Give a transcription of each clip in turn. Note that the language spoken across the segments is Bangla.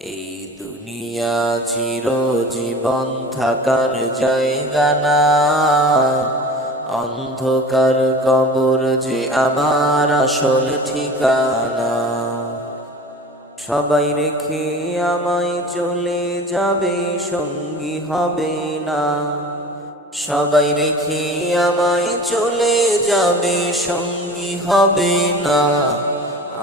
এই দুনিয়া চিরজীবন থাকার জায়গা না। অন্ধকার কবর যে আমার আসল ঠিকানা। সবাই রেখে আমায় চলে যাবে, সঙ্গী হবে না। সবাই রেখে আমায় চলে যাবে, সঙ্গী হবে না।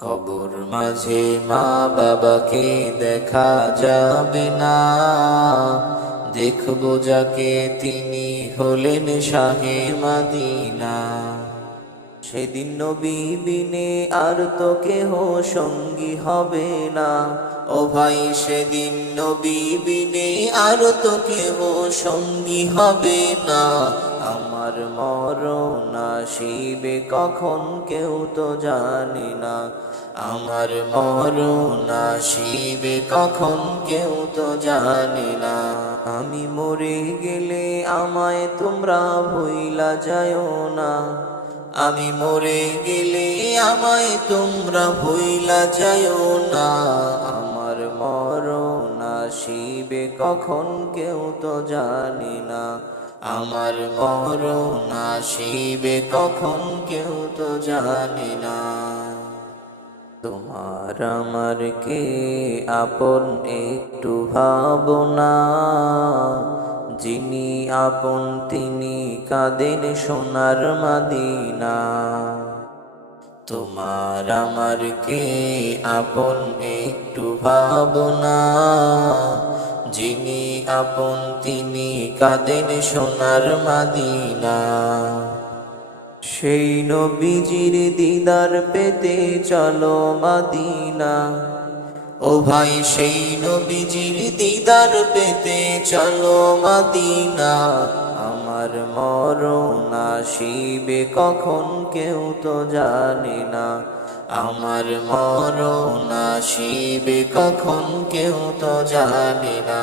কবর মাঝে মা বাবাকে দেখা যাবে না। দেখব যাকে তিনি হলেন শাহে মাদিনা। সেদিন নবী বিনে আর তো কেহ সঙ্গী হবে না। ও ভাই, সেদিন নবী বিনে আর তো কেহ সঙ্গী হবে না। আমার মরণ আসিবে কখন কেউ তো জানে না। আমার মরণ আসিবে কখন কেউ তো জানে না। আমি মরে গেলে আমায় তোমরা ভুইলা যায়ও না। আমি মরে গেলে আমায় তোমরা ভুইলা যায়ও না। আমার মরণ আসিবে কখন কেউ তো জানি না। আমার মরণ আসিবে কখন কেউ তো জানি না। তোমার আমার কে আপন একটু ভাবনা। যিনি আপন, তিনি কাঁদেন সোনার মাদিনা। তোমার আমার কে আপন একটু ভাবনা? যিনি আপন, তিনি কাঁদেন সোনার মাদিনা। সেই নবীজির দিদার পেতে চলো মাদিনা। ও ভাই, সেই নবীজির দিদার পেতে চলো মাদিনা। আমার মরণ আসিবে কখন কেউ তো জানে না। আমার মর মরণ আসিবে কখন কেউ তো জানে না।